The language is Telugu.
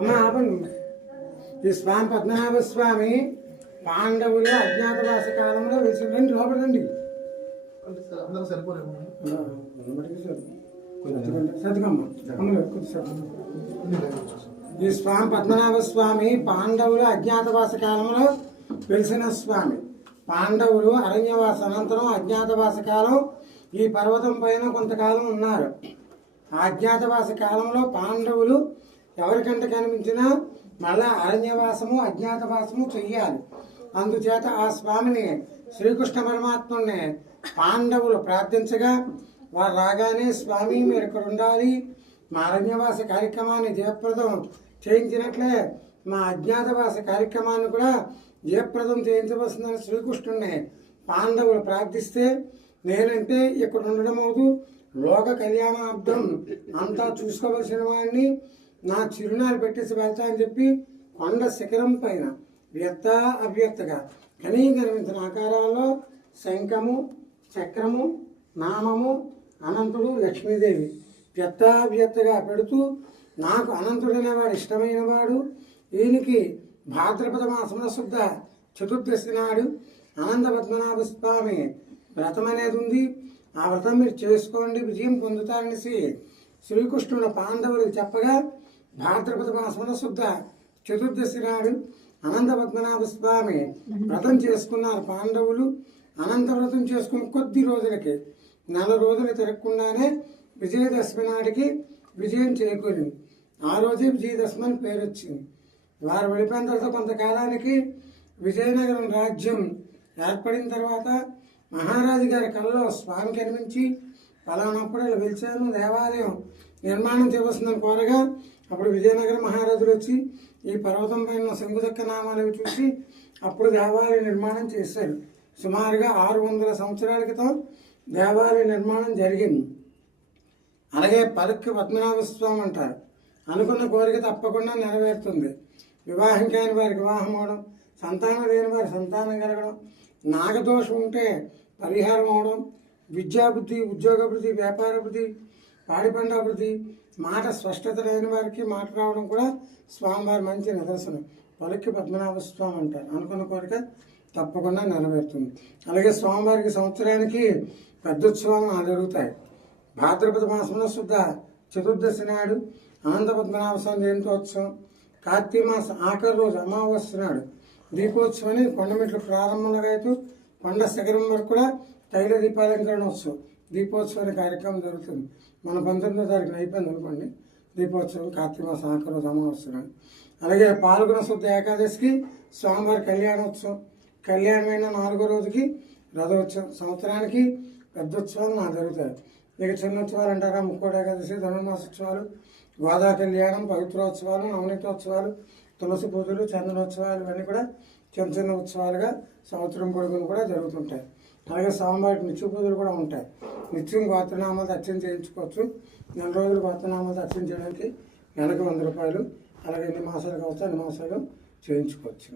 అమ్మా ఆపండి ఈ స్వామి పద్మనాభ స్వామి పాండవులు అజ్ఞాతవాస కాలంలో వేసి రండి లోపల రండి. అందరూ సరిపోలేము సతికమ్మ అమ్మలు కొద్దిసేపు ఈ స్వామి పద్మనాభ స్వామి పాండవులు అజ్ఞాతవాస కాలంలో వెలిసిన స్వామి. పాండవులు అరణ్యవాస అనంతరం అజ్ఞాతవాస కాలం ఈ పర్వతం పైన కొంతకాలం ఉన్నారు. అజ్ఞాతవాస కాలంలో పాండవులు ఎవరికంట కనిపించినా మళ్ళా అరణ్యవాసము అజ్ఞాతవాసము చెయ్యాలి. అందుచేత ఆ స్వామిని శ్రీకృష్ణ పరమాత్ముని పాండవులు ప్రార్థించగా వారు రాగానే స్వామి మీరు ఇక్కడ ఉండాలి. మా అరణ్యవాస కార్యక్రమాన్ని జయప్రదం చేయించినట్లే మా అజ్ఞాతవాస కార్యక్రమాన్ని కూడా జయప్రదం చేయించవలసిందని శ్రీకృష్ణుడిని పాండవులు ప్రార్థిస్తే నేనంటే ఇక్కడ ఉండడం అవుతూ లోక కళ్యాణార్థం అంతా చూసుకోవలసిన వాడిని నా చిరునాలు పెట్టేసి వెళ్తా అని చెప్పి కొండ శిఖరం పైన వ్యక్త అవ్యక్తగా కనీకరించిన ఆకారాల్లో శంఖము చక్రము నామము అనంతుడు లక్ష్మీదేవి వ్యక్తావ్యక్తగా పెడుతూ నాకు అనంతుడనేవాడు ఇష్టమైన వాడు ఈయనకి భాద్రపద మాసముల శుద్ధ చతుర్దశి నాడు అనంత పద్మనాభ స్వామి వ్రతం అనేది ఉంది. ఆ వ్రతం మీరు చేసుకోండి విజయం పొందుతారనేసి శ్రీకృష్ణుడు పాండవులు చెప్పగా భాద్రపద మాసమున శుద్ధ చతుర్దశి నాడు అనంత పద్మనాభ స్వామి వ్రతం చేసుకున్నారు పాండవులు. అనంత వ్రతం చేసుకుని కొద్ది రోజులకి నెల రోజులు తిరగకుండానే విజయదశమి నాటికి విజయం చేకూరింది. ఆ రోజే విజయదశమి అని పేరు వచ్చింది వారు వెళ్ళిపోయిన తర్వాత కొంతకాలానికి విజయనగరం రాజ్యం ఏర్పడిన తర్వాత మహారాజు గారి కళ్ళలో స్వామి కనిపించి పలానప్పుడు ఇలా పిలిచాను దేవాలయం నిర్మాణం చేయవలసిందని కోరగా అప్పుడు విజయనగర మహారాజులు వచ్చి ఈ పర్వతం పైన శంకుచక్క నామాలు చూసి అప్పుడు దేవాలయ నిర్మాణం చేశారు. సుమారుగా ఆరు వందల సంవత్సరాల క్రితం దేవాలయ నిర్మాణం జరిగింది. అలాగే పలుక్కి పద్మనాభ స్వామి అంటారు. అనుకున్న కోరిక తప్పకుండా నెరవేరుతుంది. వివాహం కాని వారికి వివాహం అవడం సంతానం లేని వారి సంతానం కలగడం నాగదోషం ఉంటే పరిహారం అవడం విద్యాబుద్ధి ఉద్యోగబుద్ధి వ్యాపారబుద్ధి పాడి పంట అభివృద్ధి మాట స్పష్టత లేని వారికి మాట రావడం కూడా స్వామివారి మంచి నిదర్శనం. పలుక్కి పద్మనాభ స్వామి అంటారు. అనుకున్న కోరిక తప్పకుండా నెరవేరుతుంది. అలాగే స్వామివారికి సంవత్సరానికి పెద్ద ఉత్సవాలు జరుగుతాయి భాద్రపద మాసంలో శుద్ధ చతుర్దశి నాడు ఆనంద పద్మనాభ స్వామి జయంతోత్సవం. కార్తీక మాసం ఆఖరి రోజు అమావాస్య నాడు దీపోత్సవాన్ని కొండమెట్లు ప్రారంభంలో అయితే కొండ శిఖరం వరకు కూడా తైల దీపాలంకరణ ఉత్సవం. దీపోత్సవం కార్యక్రమం జరుగుతుంది. మన పంతొమ్మిదో తారీఖున అయిపోయింది అనుకోండి. దీపోత్సవం కార్తీక మాసం ఆఖరి అలాగే పాల్గొన శుద్ధ ఏకాదశికి స్వామివారి కళ్యాణోత్సవం. కళ్యాణమైన నాలుగో రోజుకి రథోత్సవం. సంవత్సరానికి పెద్ద ఉత్సవాలు నాకు జరుగుతాయి. ఇక చిన్న ఉత్సవాలు అంటారా? ముక్కోటి ఏకాదశి ధనుర్మాసోత్సవాలు గోదా కళ్యాణం పవిత్రోత్సవాలు నవనీతోత్సవాలు తులసి పూజలు చందనోత్సవాలు ఇవన్నీ కూడా చిన్న చిన్న ఉత్సవాలుగా సంవత్సరం పొడుగును కూడా జరుగుతుంటాయి. అలాగే స్వామివారికి నిత్య పూజలు కూడా ఉంటాయి. నిత్యం గోత్రనామాలు దర్శనం చేయించుకోవచ్చు. నెల రోజులు గోత్రనామాలు దర్శనం చేయడానికి నెలకు వంద రూపాయలు అలాగే ఎన్ని మాసాలు కావచ్చు అన్ని మాసాలు చేయించుకోవచ్చు.